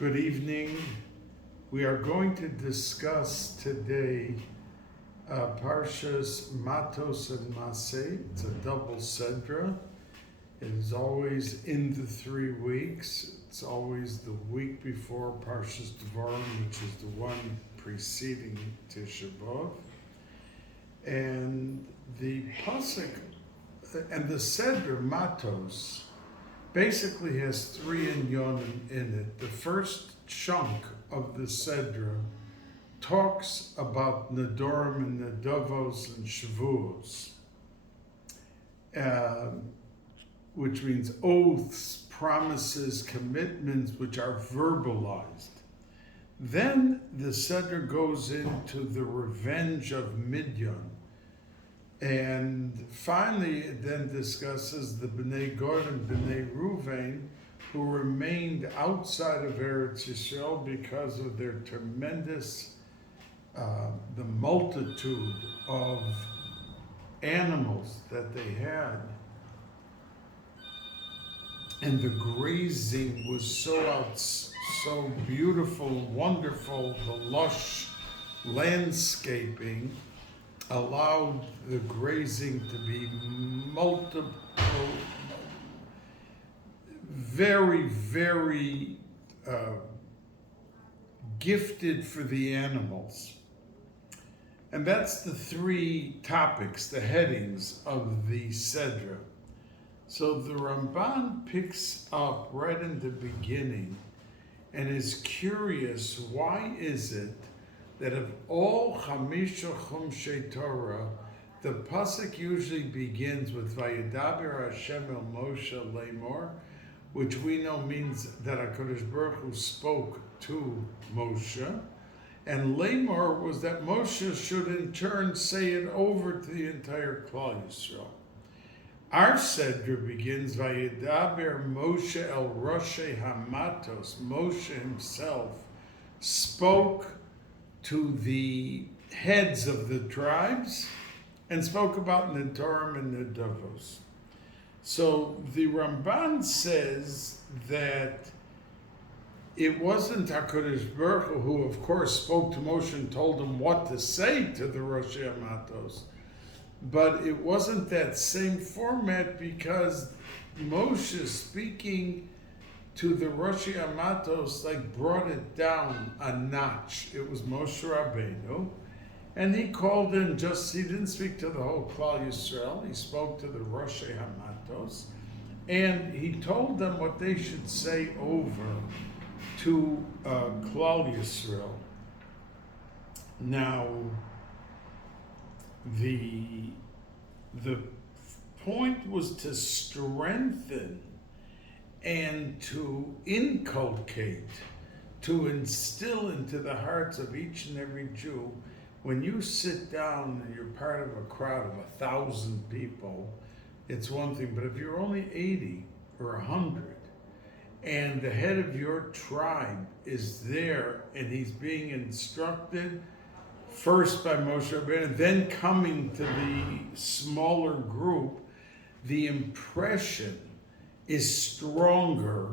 Good evening. We are going to discuss today Parshas Matos and Massei. It's a double sedra. It is always in the 3 weeks. It's always the week before Parshas Devarim, which is the one preceding Tisha B'Av. And the pasuk and the sedra Matos basically has 3 inyonim in it. The first chunk of the sedra talks about Nedorim and Nedavos and Shavuos, which means oaths, promises, commitments which are verbalized. Then the sedra goes into the revenge of Midian. And finally, it then discusses the Bnei Gad and Bnei Ruvain, who remained outside of Eretz Yisrael because of their tremendous, the multitude of animals that they had. And the grazing was so beautiful, wonderful, the lush landscaping allowed the grazing to be multiple, very, very gifted for the animals. And that's the 3 topics, the headings of the Sedra. So the Ramban picks up right in the beginning and is curious, why is it that of all Chamisha Chumshei Torah, the pasuk usually begins with Vayedaber Hashem el Moshe Lemor, which we know means that HaKadosh Baruch Hu spoke to Moshe, and Lemor was that Moshe should in turn say it over to the entire Klal Yisrael. Our Sedra begins Vayedaber Moshe el Roshei HaMatos. Moshe himself spoke to the heads of the tribes and spoke about Nedorim and Nedavos. So the Ramban says that it wasn't HaKadosh Baruch Hu who, of course, spoke to Moshe and told him what to say to the Roshei HaMatos, but it wasn't that same format because Moshe speaking to the Roshei HaMatos brought it down a notch. It was Moshe Rabbeinu, and he called in he didn't speak to the whole Klal Yisrael, he spoke to the Roshei HaMatos, and he told them what they should say over to Klal Yisrael. Now, the point was to strengthen and to inculcate, to instill into the hearts of each and every Jew, when you sit down and you're part of a crowd of 1,000 people, it's one thing, but if you're only 80 or 100, and the head of your tribe is there and he's being instructed first by Moshe Rabbeinu, then coming to the smaller group, the impression is stronger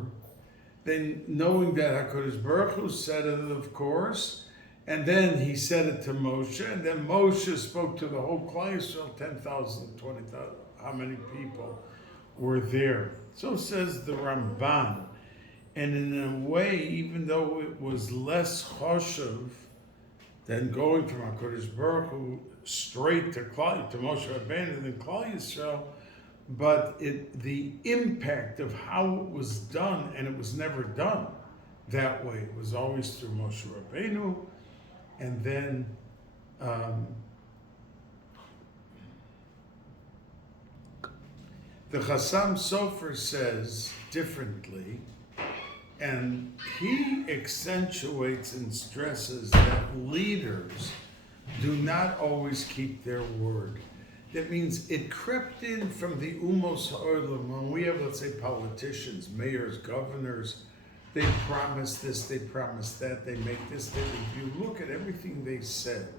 than knowing that HaKadosh Baruch Hu said it, of course, and then he said it to Moshe, and then Moshe spoke to the whole Klal Yisrael, 10,000, 20,000, how many people were there. So says the Ramban. And in a way, even though it was less choshev than going from HaKadosh Baruch Hu straight to Moshe Rabbeinu than Klal Yisrael, but the impact of how it was done, and it was never done that way. It was always through Moshe Rabbeinu, and then the Chassam Sofer says differently, and he accentuates and stresses that leaders do not always keep their word. That means it crept in from the Umos Ha'olam. When we have, let's say, politicians, mayors, governors, they promise this, they promise that, they make this, they you look at everything they said,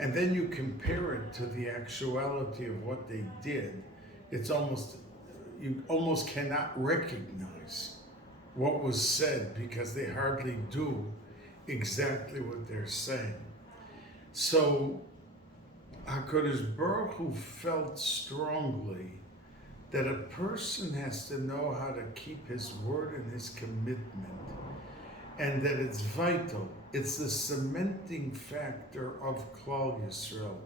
and then you compare it to the actuality of what they did, it's almost, you almost cannot recognize what was said because they hardly do exactly what they're saying. So HaKadosh Baruch Hu felt strongly that a person has to know how to keep his word and his commitment, and that it's vital. It's the cementing factor of Klal Yisrael.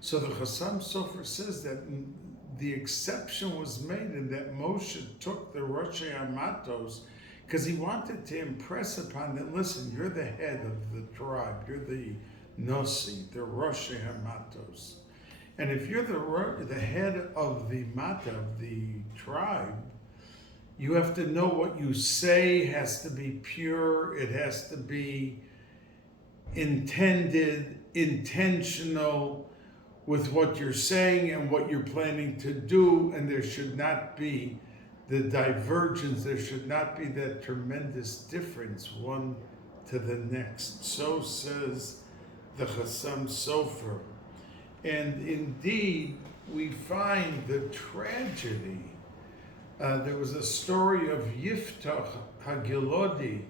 So the Chassam Sofer says that the exception was made and that Moshe took the Roshei Matos because he wanted to impress upon them, listen, you're the head of the tribe, you're the Nosi, the Roshei Matos. And if you're the head of the Mata, of the tribe, you have to know what you say has to be pure, it has to be intended, intentional with what you're saying and what you're planning to do, and there should not be the divergence, there should not be that tremendous difference one to the next. So says the Chassam Sofer. And indeed, we find the tragedy. There was a story of Yiftach Hagilodi,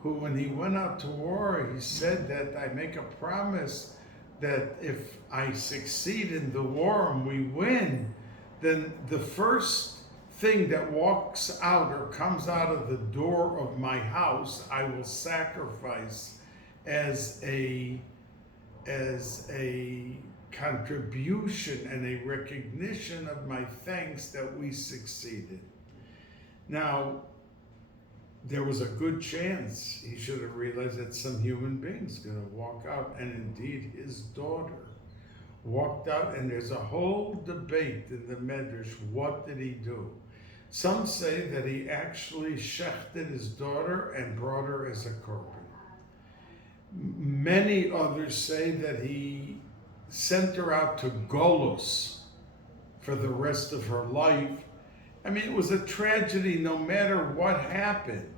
who when he went out to war, he said that I make a promise that if I succeed in the war and we win, then the first thing that walks out or comes out of the door of my house, I will sacrifice as a contribution and a recognition of my thanks that we succeeded. Now, there was a good chance he should have realized that some human being's going to walk out, and indeed his daughter walked out, and there's a whole debate in the Medrash, what did he do? Some say that he actually shechted his daughter and brought her as a korban. Many others say that he sent her out to Golos for the rest of her life. I mean, it was a tragedy no matter what happened.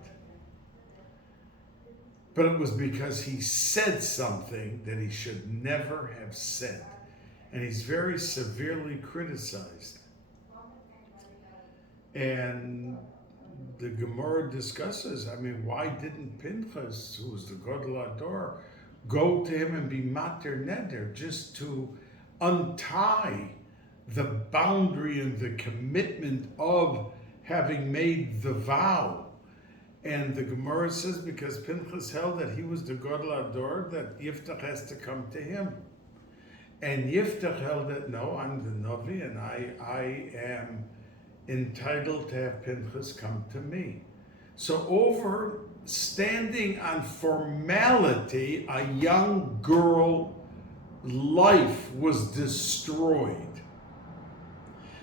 But it was because he said something that he should never have said. And he's very severely criticized. And the Gemara discusses, I mean, why didn't Pinchas, who was the Gadol Hador, go to him and be mater neder, just to untie the boundary and the commitment of having made the vow? And the Gemara says because Pinchas held that he was the Gadol Hador, that Yiftach has to come to him. And Yiftach held that, no, I'm the Navi and I am entitled to have Pinchas come to me. So over standing on formality, a young girl life was destroyed.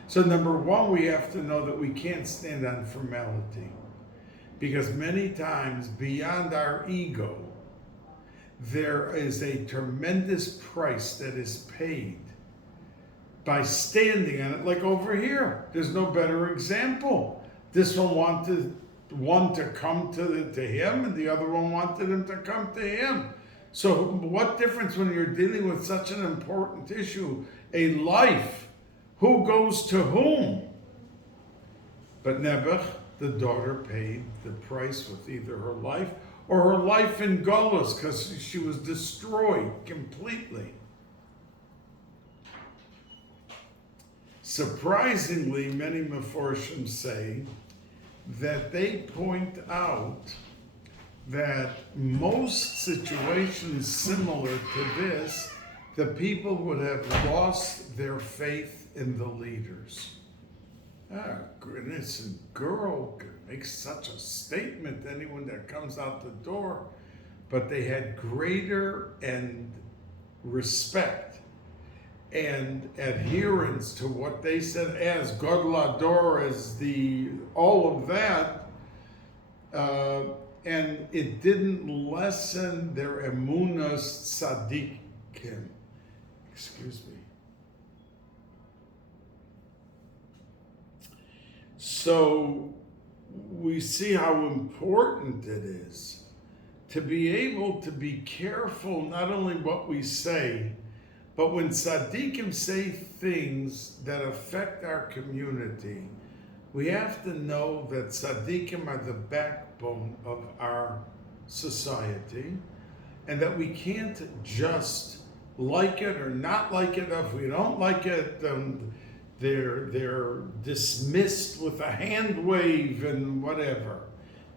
So number one, we have to know that we can't stand on formality, because many times beyond our ego, there is a tremendous price that is paid by standing on it. Like over here, there's no better example. This one wanted one to come to him, and the other one wanted him to come to him. So what difference when you're dealing with such an important issue, a life, who goes to whom? But Nebuch, the daughter, paid the price with either her life or her life in Golos, because she was destroyed completely. Surprisingly, many Meforshim say that they point out that most situations similar to this, the people would have lost their faith in the leaders. An innocent girl could make such a statement to anyone that comes out the door, but they had greater and respect and adherence to what they said as Gadol Hador, as all of that, and it didn't lessen their emunas tzaddikim. Excuse me. So we see how important it is to be able to be careful not only what we say, but when tzaddikim say things that affect our community, we have to know that tzaddikim are the backbone backbone of our society, and that we can't just like it or not like it. If we don't like it, they're dismissed with a hand wave and whatever.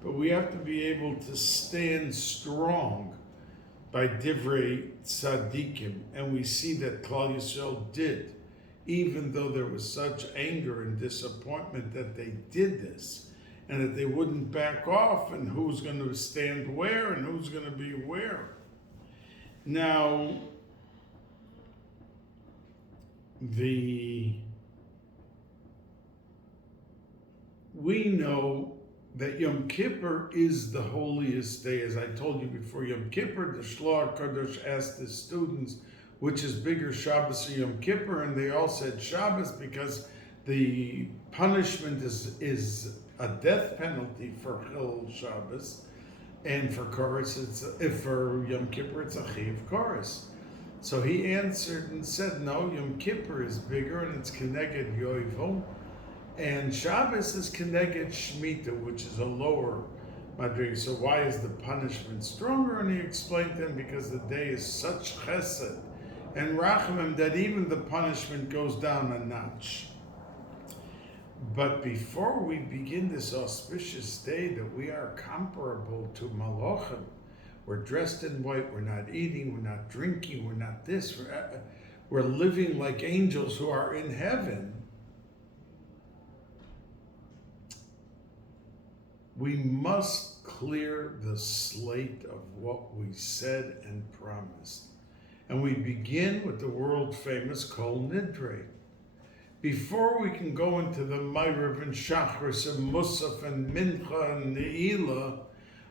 But we have to be able to stand strong by divrei tzaddikim, and we see that Klal Yisrael did, even though there was such anger and disappointment that they did this, and that they wouldn't back off, and who's going to stand where and who's going to be where. Now, we know that Yom Kippur is the holiest day. As I told you before, Yom Kippur, the Shloah HaKadosh asked his students, which is bigger, Shabbos or Yom Kippur? And they all said Shabbos, because the punishment is a death penalty for Chil Shabbos, and for Koros, for Yom Kippur, it's a Chiv Koros. So he answered and said, no, Yom Kippur is bigger, and it's Keneged Yovel, and Shabbos is Keneged Shemitah, which is a lower madrig. So why is the punishment stronger? And he explained to him, because the day is such chesed and rachamim that even the punishment goes down a notch. But before we begin this auspicious day that we are comparable to Malachim, we're dressed in white, we're not eating, we're not drinking, we're not this, we're living like angels who are in heaven. We must clear the slate of what we said and promised. And we begin with the world famous Kol Nidre. Before we can go into the myriad and Shachris and Musaf and Mincha and Ne'ilah,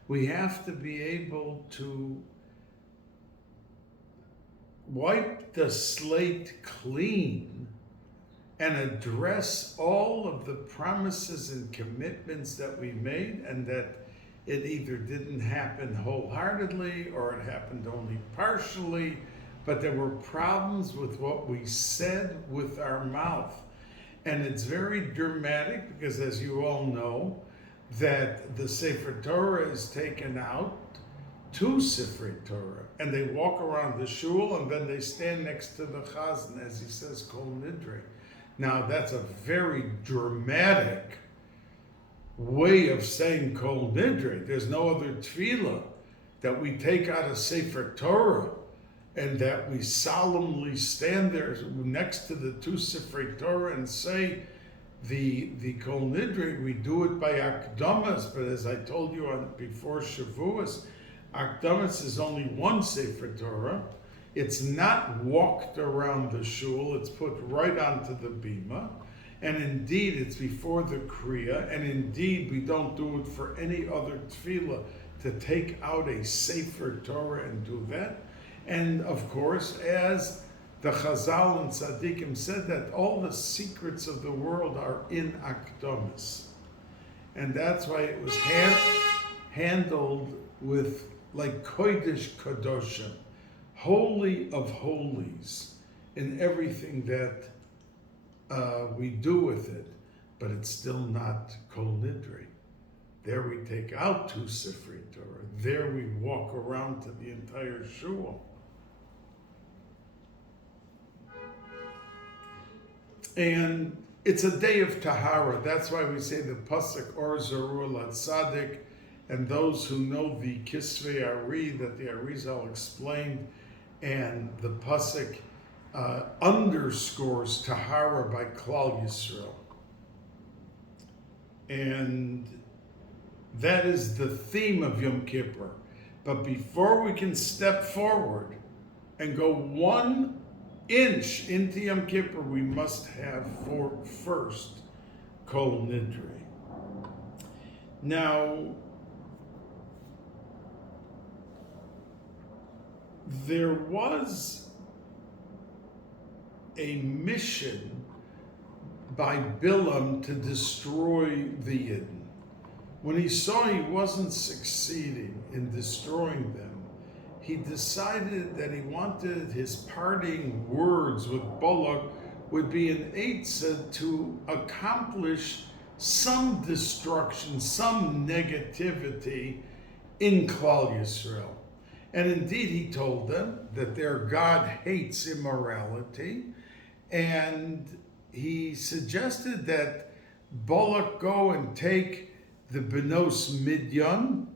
we have to be able to wipe the slate clean and address all of the promises and commitments that we made, and that it either didn't happen wholeheartedly or it happened only partially, but there were problems with what we said with our mouth. And it's very dramatic because, as you all know, that the Sefer Torah is taken out, two Sefer Torah, and they walk around the shul, and then they stand next to the chazan, as he says, Kol Nidre. Now, that's a very dramatic way of saying Kol Nidre. There's no other tefillah that we take out of Sefer Torah and that we solemnly stand there next to the two Sefer Torah and say the Kol Nidre. We do it by Akdamas, but as I told you before Shavuos, Akdamas is only one Sefer Torah. It's not walked around the shul, it's put right onto the bima, and indeed it's before the kriya, and indeed we don't do it for any other tefillah to take out a Sefer Torah and do that. And of course, as the Chazal and Tzaddikim said, that all the secrets of the world are in Akdamas. And that's why it was handled with like Kodesh Kadoshim, holy of holies, in everything that we do with it, but it's still not Kol Nidre. There we take out two Sifrei Torah. There we walk around to the entire shul. And it's a day of Tahara. That's why we say the Pasuk Or Zarur La Tzadik, and those who know the Kisvei Ari, that the Arizal explained, and the Pasuk underscores Tahara by Klal Yisrael. And that is the theme of Yom Kippur. But before we can step forward and go 1 inch into Yom Kippur, we must have first Kol Nidre. Now, there was a mission by Bilam to destroy the Yidden. When he saw he wasn't succeeding in destroying them, he decided that he wanted his parting words with Balak would be an eitzah to accomplish some destruction, some negativity in Klal Yisrael. And indeed, he told them that their God hates immorality, and he suggested that Balak go and take the Benos Midyan,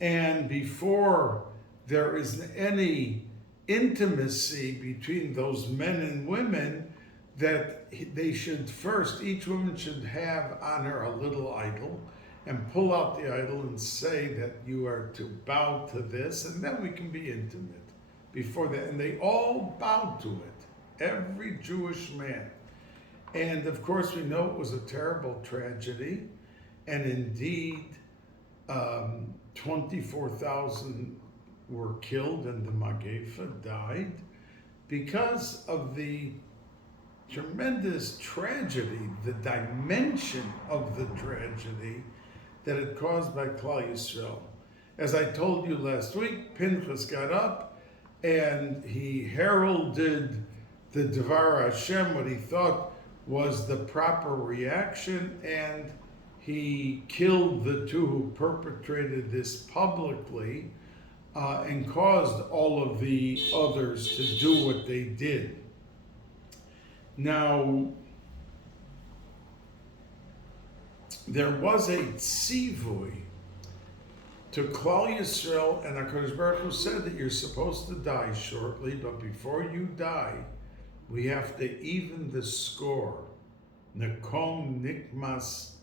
and before there is any intimacy between those men and women, that they should first, each woman should have on her a little idol, and pull out the idol and say that you are to bow to this, and then we can be intimate before that. And they all bowed to it, every Jewish man. And of course, we know it was a terrible tragedy, and indeed, 24,000 were killed, and the Magefa died because of the tremendous tragedy, the dimension of the tragedy that it caused by Klal Yisrael. As I told you last week, Pinchas got up and he heralded the Devar Hashem, what he thought was the proper reaction, and he killed the two who perpetrated this publicly and caused all of the others to do what they did. Now, there was a tzivui to Klal Yisrael, and HaKadosh Baruch Hu said that you're supposed to die shortly, but before you die, we have to even the score. Nakom Nikmas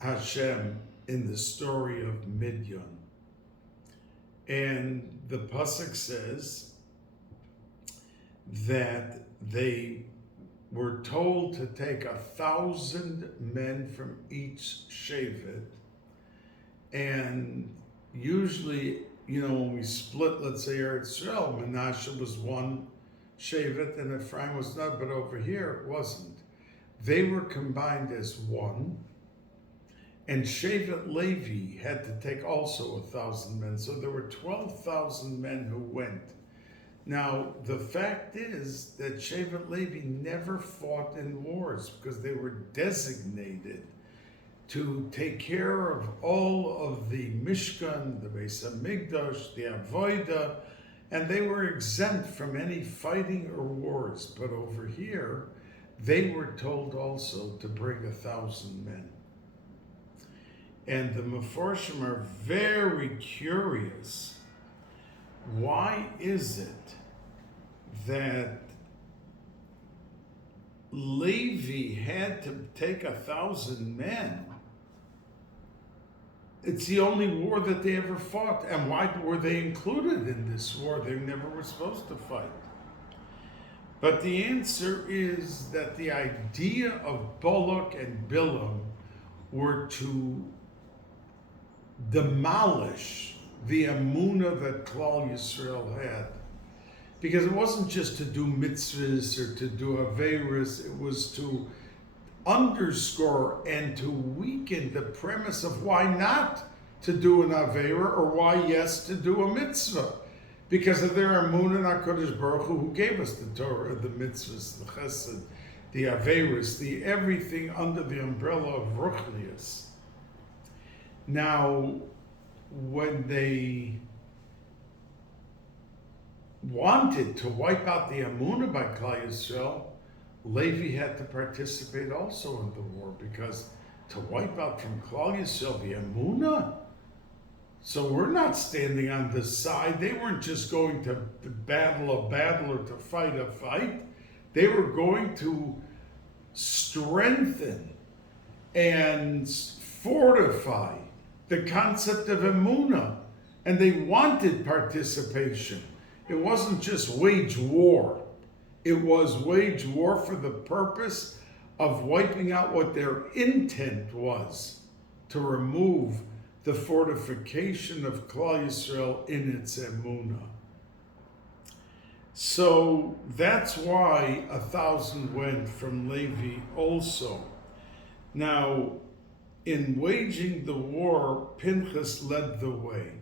Hashem, in the story of Midyan. And the pasuk says that they were told to take 1,000 men from each shevet, and usually, when we split, let's say Eretz Yisrael, Menashe was one shevet and Ephraim was not, but over here it wasn't. They were combined as one, and Shevet Levi had to take also 1,000 men, so there were 12,000 men who went. Now, the fact is that Shevet Levi never fought in wars because they were designated to take care of all of the Mishkan, the Bais Hamikdash, the Avodah, and they were exempt from any fighting or wars. But over here, they were told also to bring 1,000 men. And the Meforshim are very curious. Why is it that Levi had to take 1,000 men? It's the only war that they ever fought. And why were they included in this war? They never were supposed to fight. But the answer is that the idea of Balak and Bilam were to demolish the emunah that Klal Yisrael had. Because it wasn't just to do mitzvahs or to do averos, it was to underscore and to weaken the premise of why not to do an avera or why yes to do a mitzvah. Because of their emunah in HaKadosh Baruch Hu, who gave us the Torah, the mitzvahs, the chesed, the averos, the everything under the umbrella of ruchnius. Now, when they wanted to wipe out the emunah by Klal Yisrael, Levi had to participate also in the war, because to wipe out from Klal Yisrael the emunah, so we're not standing on the side. They weren't just going to battle a battle or to fight a fight. They were going to strengthen and fortify the concept of emunah, and they wanted participation. It wasn't just wage war. It was wage war for the purpose of wiping out what their intent was, to remove the fortification of Klal Yisrael in its emunah. So that's why 1,000 went from Levi also. Now, in waging the war, Pinchas led the way.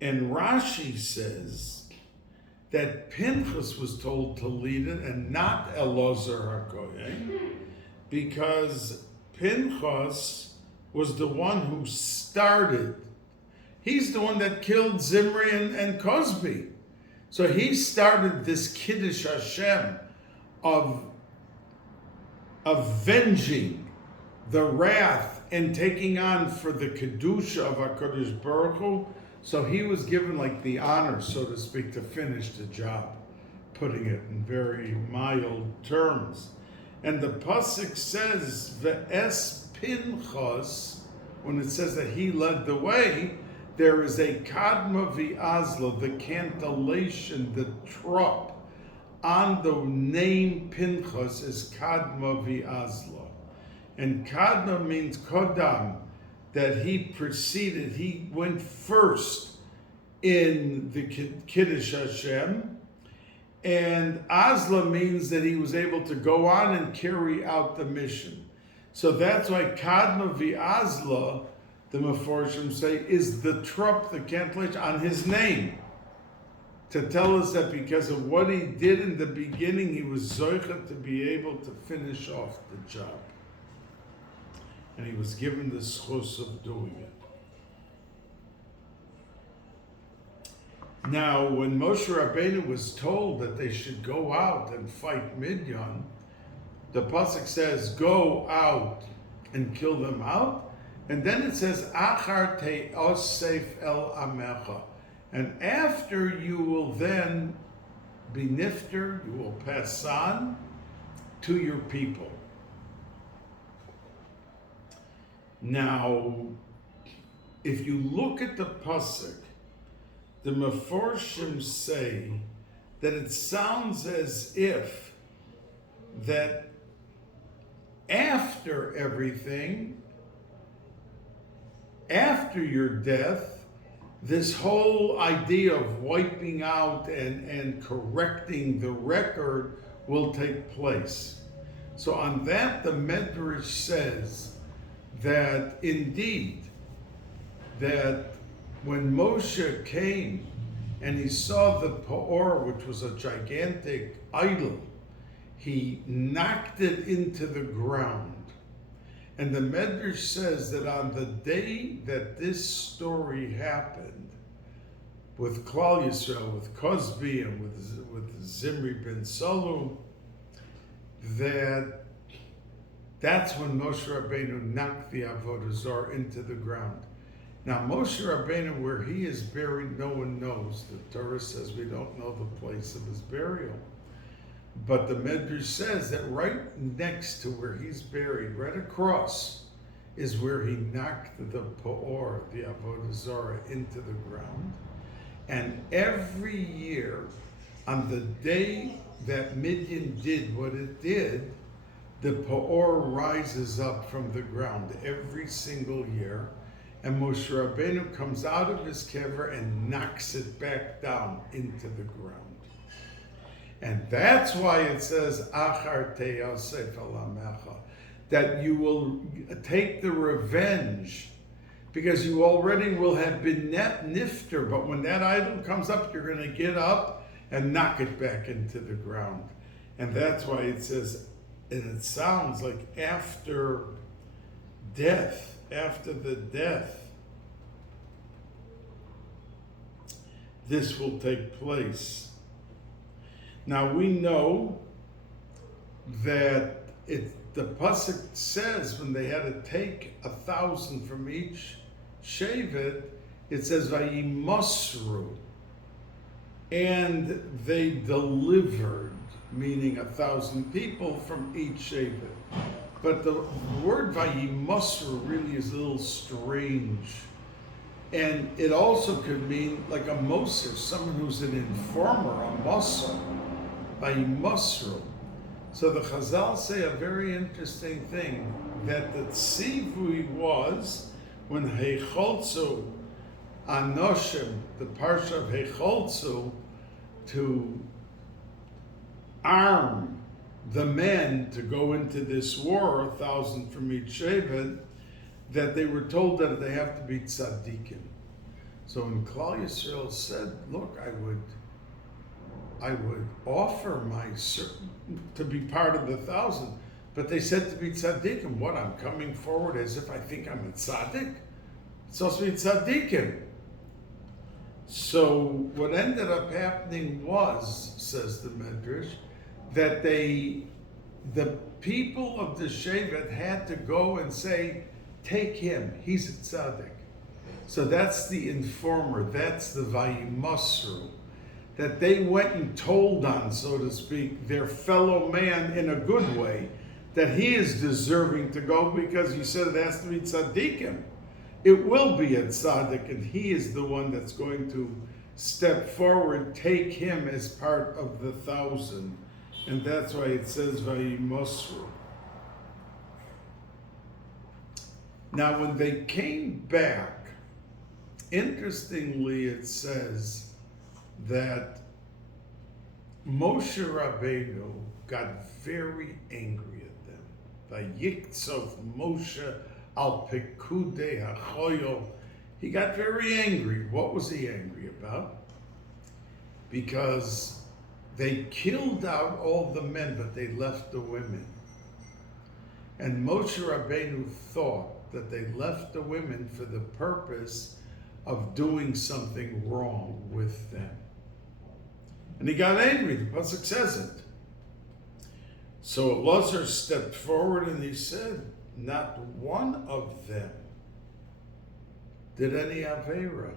And Rashi says that Pinchas was told to lead it and not Elazar HaKohen, because Pinchas was the one who started. He's the one that killed Zimri and Cosby. So he started this Kiddush Hashem of avenging the wrath and taking on for the Kedusha of HaKadosh Baruch Hu. So he was given like the honor, so to speak, to finish the job, putting it in very mild terms. And the pasuk says, Ve'es Pinchas, when it says that he led the way, there is a kadma v'azla, the cantillation, the trop, on the name Pinchas is kadma v'azla. And kadma means kodam, that he preceded, he went first in the Kiddush Hashem. And azla means that he was able to go on and carry out the mission. So that's why kadma v'azla, the Meforshim say, is the trop, the cantillation on his name, to tell us that because of what he did in the beginning, he was zoicha to be able to finish off the job. And he was given the schus of doing it. Now, when Moshe Rabbeinu was told that they should go out and fight Midian, the pasuk says, go out and kill them out. And then it says, Achar te'osef el amecha. And after you will then be nifter, you will pass on to your people. Now, if you look at the pasuk, the Meforshim say that it sounds as if that after everything, after your death, this whole idea of wiping out and correcting the record will take place. So on that, the Medrash says that indeed, that when Moshe came and he saw the Peor, which was a gigantic idol, he knocked it into the ground. And the Medrash says that on the day that this story happened, with Klal Yisrael, with Cosby, and with Zimri ben Salu, that's when Moshe Rabbeinu knocked the Avodah Zarah into the ground. Now, Moshe Rabbeinu, where he is buried, no one knows. The Torah says we don't know the place of his burial. But the Medrash says that right next to where he's buried, right across, is where he knocked the Peor, the Avodah Zarah, into the ground. And every year, on the day that Midian did what it did, the Peor rises up from the ground every single year. And Moshe Rabbeinu comes out of his kever and knocks it back down into the ground. And that's why it says, Achar te'osef el amecha, that you will take the revenge, because you already will have been nifter, but when that idol comes up, you're going to get up and knock it back into the ground. And that's why it says, and it sounds like after death, after the death, this will take place. Now we know that the pasuk says when they had to take 1,000 from each shevet, it says vayimosru, and they delivered, meaning 1,000 people from each shevet. But the word vayimosru really is a little strange. And it also could mean like a moser, someone who's an informer, a moser, vayimosru. So the Chazal say a very interesting thing, that the tzivui was when Heicholzu Anoshim, the parsha of Heicholzu, to arm the men to go into this war, 1,000 from each shevet, that they were told that they have to be tzaddikim. So when Klal Yisrael said, look, I would offer my to be part of the 1,000, But they said to be tzaddikim. What, I'm coming forward as if I think I'm a tzaddik? It's supposed to be tzaddikim. So what ended up happening was, says the Medrash, that the people of the Shevet had to go and say, take him, he's a tzaddik. So that's the informer, that's the vayimosru, that they went and told on, so to speak, their fellow man in a good way, that he is deserving to go because you said it has to be tzaddikim. It will be a tzaddik, and he is the one that's going to step forward, take him as part of the 1,000. And that's why it says vayimosru. Now when they came back, interestingly, it says that Moshe Rabbeinu got very angry at them. Vayiktzov Moshe al pekudei hachoyol. He got very angry. What was he angry about? Because they killed out all the men, but they left the women. And Moshe Rabbeinu thought that they left the women for the purpose of doing something wrong with them. And he got angry, the pasuk says it. So Elazar stepped forward and he said, not one of them did any Aveira.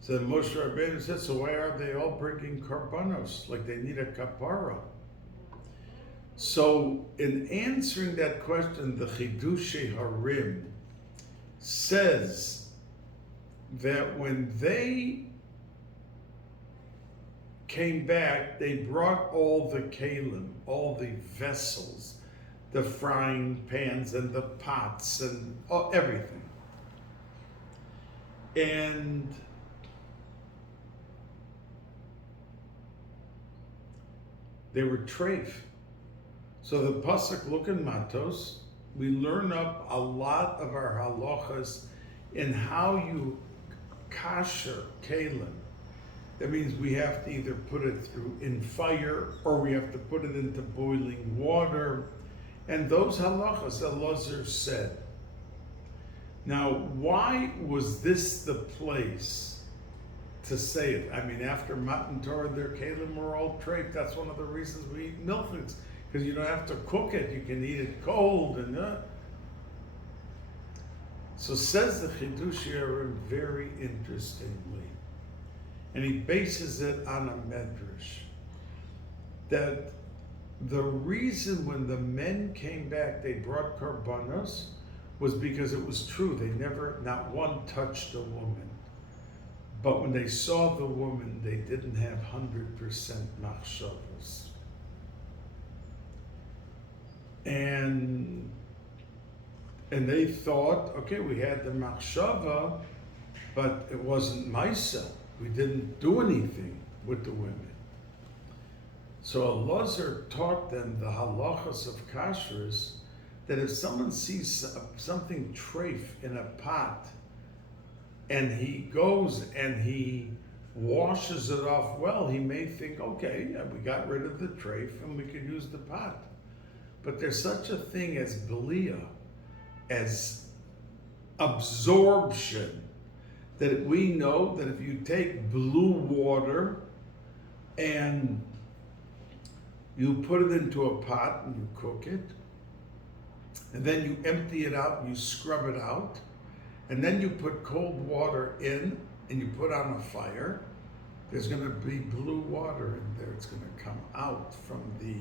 So Moshe Rabbeinu said, so why are they all bringing karbanos, like they need a kapara? So in answering that question, the Chidushei Harim says that when they came back, they brought all the kalim, all the vessels, the frying pans and the pots and everything. And they were treif. So the pasuk, look in Matos, we learn up a lot of our halachas in how you kasher kalim. That means we have to either put it through in fire or we have to put it into boiling water. And those halachas, Elazar said. Now, why was this the place to say it? I mean, after Matan Torah, their kalim were all treif. That's one of the reasons we eat milchins, because you don't have to cook it. You can eat it cold. And So says the Chidushei Harim very interestingly, and he bases it on a medrash, that the reason when the men came back, they brought karbanos, was because it was true. They never, not one touched a woman. But when they saw the woman, they didn't have 100% machshavos. And they thought, okay, we had the machshava, but it wasn't maisa. We didn't do anything with the women. So Elazar taught them the halachas of kashrus, that if someone sees something treif in a pot, and he goes and he washes it off well, he may think, okay, we got rid of the treif and we could use the pot. But there's such a thing as belia, as absorption, that we know that if you take blue water and you put it into a pot and you cook it, and then you empty it out and you scrub it out, and then you put cold water in and you put on a fire, there's going to be blue water in there. It's going to come out from the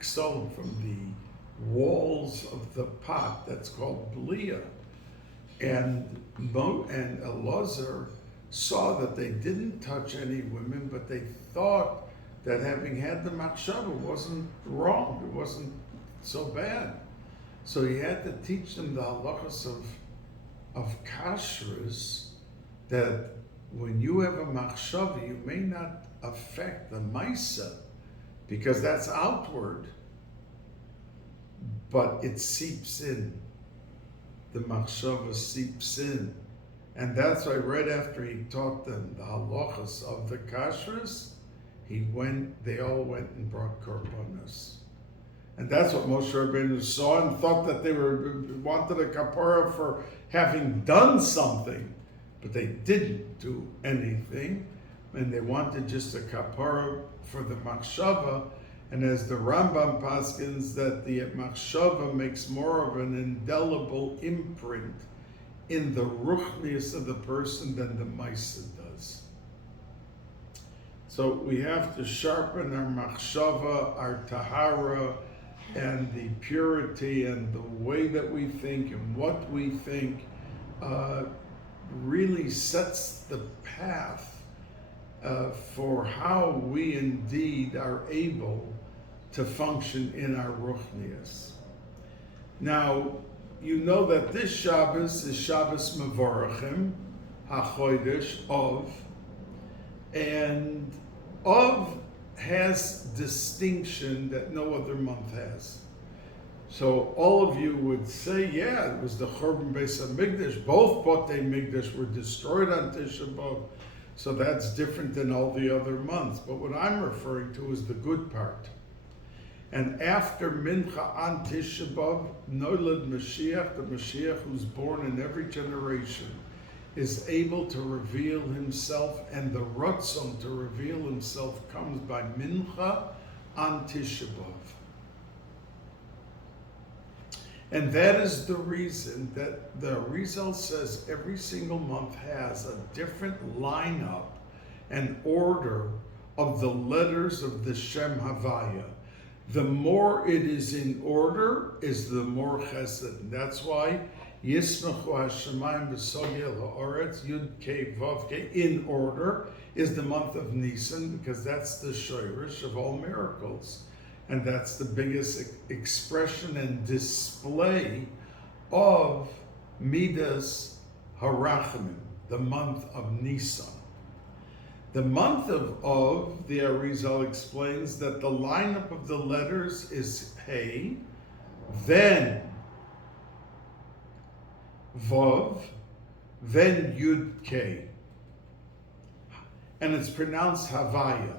ksolum, from the walls of the pot. That's called belia. And Elazar saw that they didn't touch any women, but they thought that having had the machshava wasn't wrong. It wasn't so bad. So he had to teach them the halachas of kashrus, that when you have a machshava, you may not affect the maisa, because that's outward, but it seeps in. The machshava seeps in. And that's why right after he taught them the halachas of the kashrus, they all went and brought korbanos. And that's what Moshe Rabbeinu saw and thought that they wanted a kapara for having done something, but they didn't do anything, and they wanted just a kapara for the machshava. And as the Rambam paskins, that the machshava makes more of an indelible imprint in the ruchnius of the person than the maisa does. So we have to sharpen our machshava, our tahara, and the purity and the way that we think and what we think really sets the path for how we indeed are able to function in our ruchnius. Now, you know that this Shabbos is Shabbos Mevorachim, HaChodesh, Of, and Of has distinction that no other month has. So all of you would say, yeah, it was the Churban Bais Hamikdash. Both Batei Mikdash were destroyed on Tisha B'Av, so that's different than all the other months. But what I'm referring to is the good part. And after Mincha on Tisha B'Av, Noilad Mashiach, the Mashiach who's born in every generation, is able to reveal himself, and the Ratzon to reveal himself comes by Mincha on Tisha B'Av. And that is the reason that the Arizal says every single month has a different lineup and order of the letters of the Shem Havaya. The more it is in order, is the more chesed. And that's why Yisnachu Hashemayim B'Sogel Ha'aretz Yud Kei Vav Kei in order is the month of Nisan, because that's the shoirish of all miracles. And that's the biggest expression and display of Midas Harachamim, the month of Nisan. The month of the Arizal explains that the lineup of the letters is Hey, then Vav, then Yud Kei. And it's pronounced Havaya.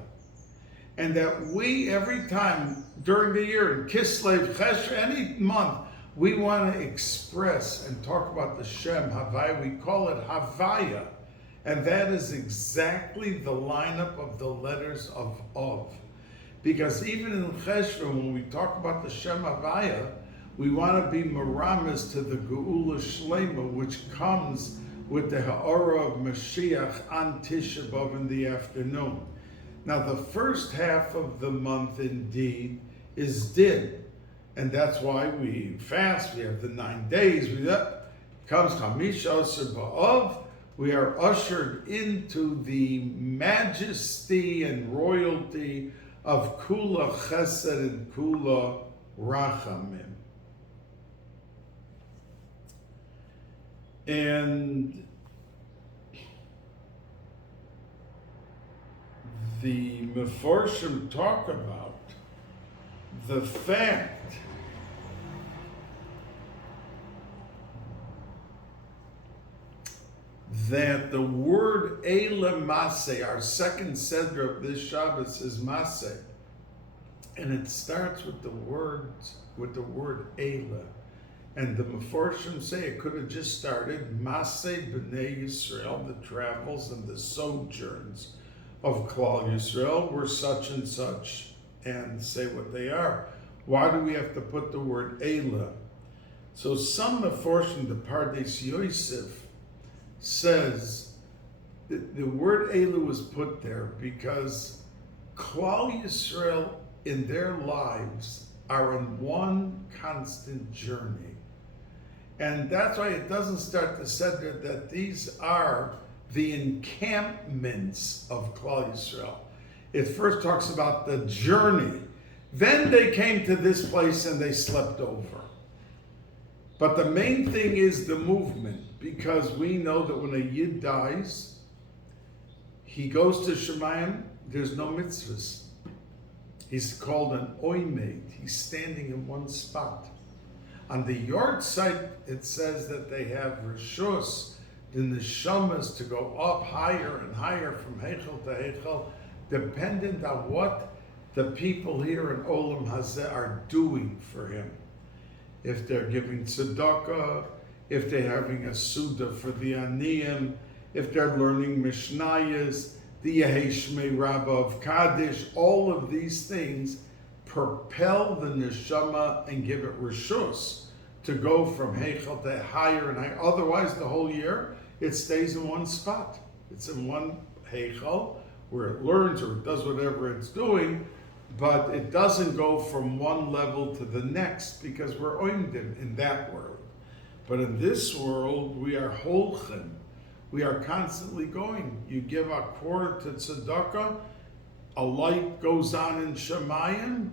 And that we, every time during the year, in Kislev, Chesh, any month, we want to express and talk about the Shem Havaya. We call it Havaya. And that is exactly the lineup of the letters of Av. Because even in Cheshvan, when we talk about the Shem Havaya, we want to be meramis to the Geula Shlema, which comes with the Ha'ara of Mashiach on Tisha B'Av in the afternoon. Now, the first half of the month, indeed, is Din. And that's why we fast. We have the 9 days. Comes Chamisha Asher B'Av. We are ushered into the majesty and royalty of Kula Chesed and Kula Rachamim. And the Meforshim talk about the fact that the word Eila Massei, our second Sedra of this Shabbos, is Massei. And it starts with the word Eila. And the Meforshim say it could have just started Massei B'nai Yisrael, the travels and the sojourns of Klal Yisrael were such and such, and say what they are. Why do we have to put the word Eila? So some Meforshim, the Pardes Yosef, says that the word Eila was put there because Klal Yisrael in their lives are on one constant journey. And that's why it doesn't start to say that these are the encampments of Klal Yisrael. It first talks about the journey. Then they came to this place and they slept over. But the main thing is the movement, because we know that when a Yid dies, he goes to Shemayim, there's no mitzvahs. He's called an oimed. He's standing in one spot. On the yard site, it says that they have reshus, the neshamas, to go up higher and higher from Heichel to Heichel, dependent on what the people here in Olam Hazeh are doing for him. If they're giving tzedakah, if they're having a suda for the aniyim, if they're learning mishnayos, the Yeheshmei Rabbah of Kaddish, all of these things propel the neshama and give it rishus to go from heichal to higher and higher. Otherwise, the whole year, it stays in one spot. It's in one heichal where it learns or it does whatever it's doing, but it doesn't go from one level to the next because we're oimdim in that world. But in this world, we are holchem. We are constantly going. You give a quarter to tzedakah, a light goes on in Shemayim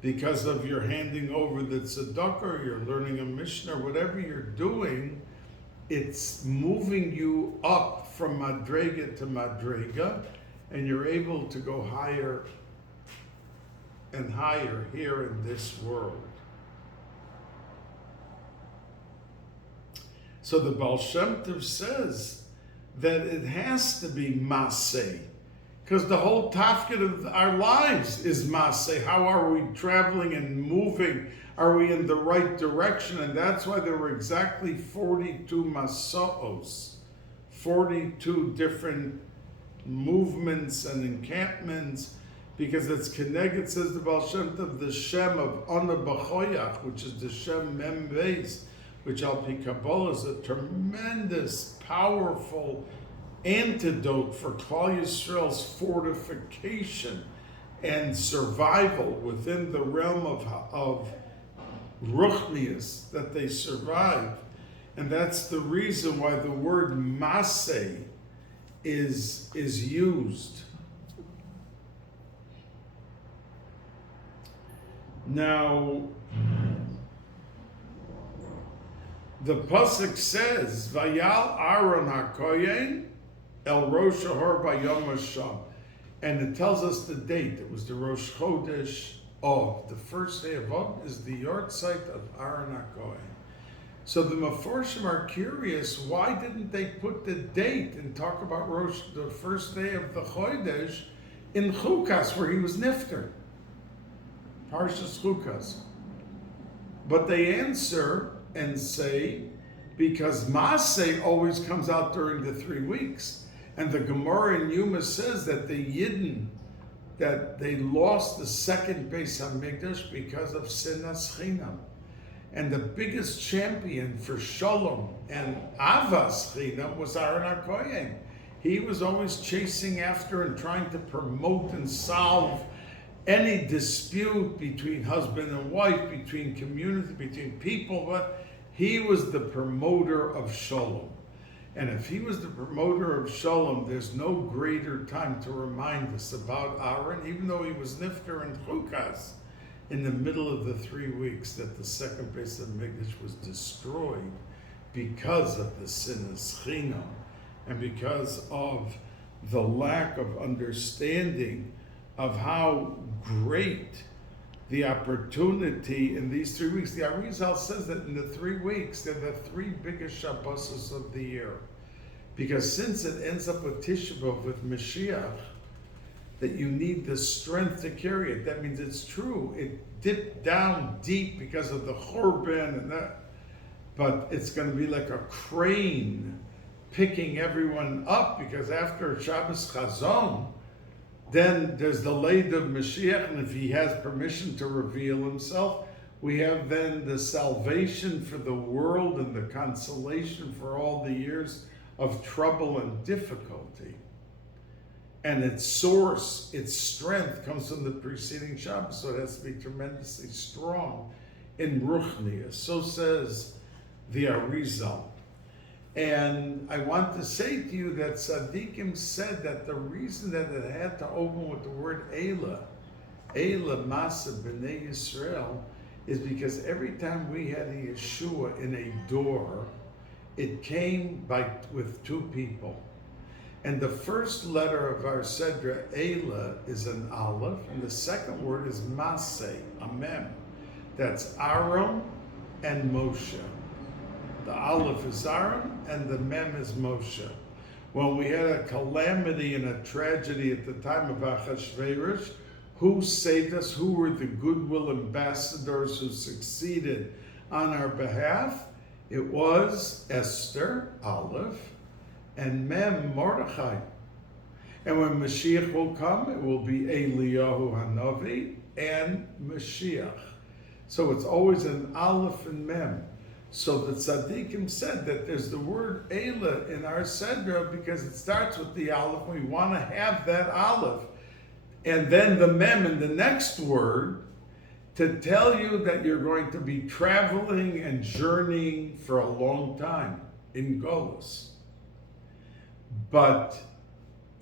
because of your handing over the tzedakah, or you're learning a mishnah, whatever you're doing, it's moving you up from madrega to madrega, and you're able to go higher and higher here in this world. So the Baal Shem Tov says that it has to be Massei, because the whole tafkid of our lives is Massei. How are we traveling and moving? Are we in the right direction? And that's why there were exactly 42 Masos, 42 different movements and encampments, because it's connected, says the Baal Shem Tov, the Shem of Ana B'choyach, which is the Shem Mem Beis, which Al Pi Kabbalah is a tremendous, powerful antidote for Klal Yisrael's fortification and survival within the realm of ruchnius, that they survive. And that's the reason why the word Massei is used. Now, the pasuk says, "Vayal Aaron HaKohen El Rosh Hahor Bayom Hasham," and it tells us the date. It was the Rosh Chodesh Av. The first day of Av is the yahrzeit of Aaron HaKohen. So the Meforshim are curious, why didn't they put the date and talk about the first day of the Chodesh in Chukas, where he was Nifter? Parshas Chukas. But they answer and say, because Massei always comes out during the 3 weeks. And the Gemara in Yuma says that the Yidden, that they lost the second Bais Hamikdash because of Sinas Chinam. And the biggest champion for Shalom and Avas Chinam was Aaron HaKohen. He was always chasing after and trying to promote and solve any dispute between husband and wife, between community, between people, but he was the promoter of Shalom. And if he was the promoter of Shalom, there's no greater time to remind us about Aaron, even though he was Nifter and Chukas in the middle of the 3 weeks that the second Bais Hamikdash was destroyed because of the Sinas Chinam and because of the lack of understanding of how great the opportunity in these 3 weeks. The Arizal says that in the 3 weeks, they're the 3 biggest Shabbos of the year. Because since it ends up with Tisha B'Av, with Mashiach, that you need the strength to carry it. That means it's true. It dipped down deep because of the Churban and that. But it's going to be like a crane picking everyone up, because after Shabbos Chazon, then there's the Leid of Mashiach, and if he has permission to reveal himself, we have then the salvation for the world and the consolation for all the years of trouble and difficulty. And its source, its strength comes from the preceding Shabbos, so it has to be tremendously strong in Ruchniya. So says the Arizal. And I want to say to you that Tzaddikim said that the reason that it had to open with the word Eila Masa B'nai Yisrael, is because every time we had a Yeshua in a door, it came with 2 people. And the first letter of our Sedra, Eila, is an Aleph, and the second word is Massei, a Mem. That's Aaron and Moshe. The Aleph is Aaron, and the Mem is Moshe. When we had a calamity and a tragedy at the time of Achashverosh, Who saved us? Who were the goodwill ambassadors who succeeded on our behalf? It was Esther, Aleph, and Mem, Mordechai. And when Mashiach will come, it will be Eliyahu Hanavi and Mashiach. So it's always an Aleph and Mem. So the tzaddikim said that there's the word Eila in our Sedra because it starts with the Aleph. We want to have that Aleph. And then the Mem in the next word to tell you that you're going to be traveling and journeying for a long time in Golus. But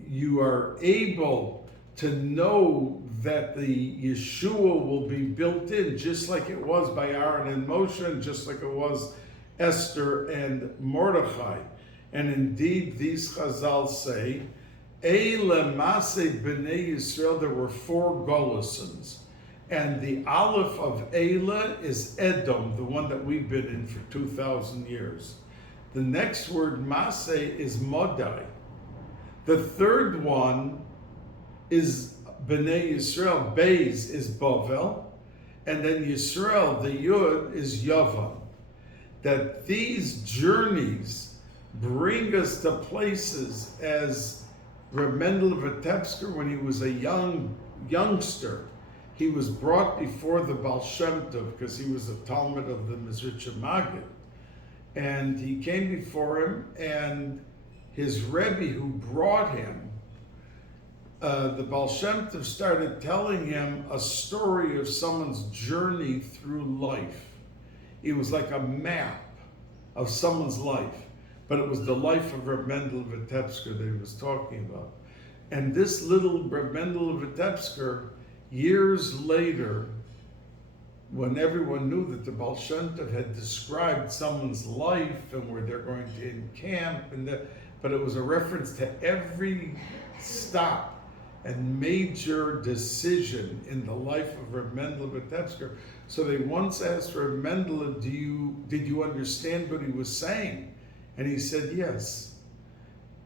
you are able to know that the Yeshua will be built in, just like it was by Aaron and Moshe, and just like it was Esther and Mordechai. And indeed, these Chazal say, Eile Massei b'nei Yisrael, there were 4 Golusons. And the Aleph of Eila is Edom, the one that we've been in for 2,000 years. The next word, Massei, is Modai. The third one is B'nai Yisrael. Beis is Bavel. And then Yisrael, the Yud, is Yavan. That these journeys bring us to places as Reb Mendel of Vitebsk, when he was a youngster, he was brought before the Baal Shem Tov because he was a Talmud of the Mizritcha Maggid. And he came before him, and his Rebbe who brought him, the Baal Shem Tov started telling him a story of someone's journey through life. It was like a map of someone's life, but it was the life of Reb Mendel of Vitebsk that he was talking about. And this little Reb Mendel of Vitebsk, years later, when everyone knew that the Baal Shem Tov had described someone's life and where they're going to encamp, but it was a reference to every stop and major decision in the life of Reb Mendel of Vitebsk. So they once asked Reb Mendel, did you understand what he was saying? And he said yes.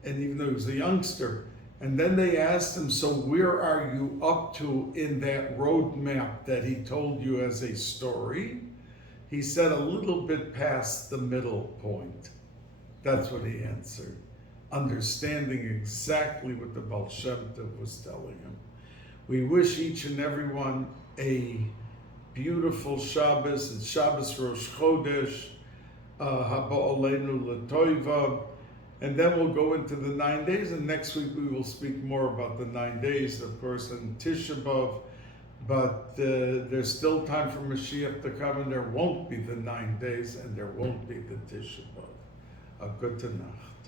And even though he was a youngster. And then they asked him, so where are you up to in that roadmap that he told you as a story? He said, a little bit past the middle point. That's what he answered, understanding exactly what the Baal Shem Tov was telling him. We wish each and everyone a beautiful Shabbos. It's Shabbos Rosh Chodesh, Haba Oleinu L'Toiva. And then we'll go into the 9 days, and next week we will speak more about the 9 days, of course, and Tisha B'Av. But there's still time for Mashiach to come, and there won't be the 9 days, and there won't be the Tisha B'Av. A good Tanakh.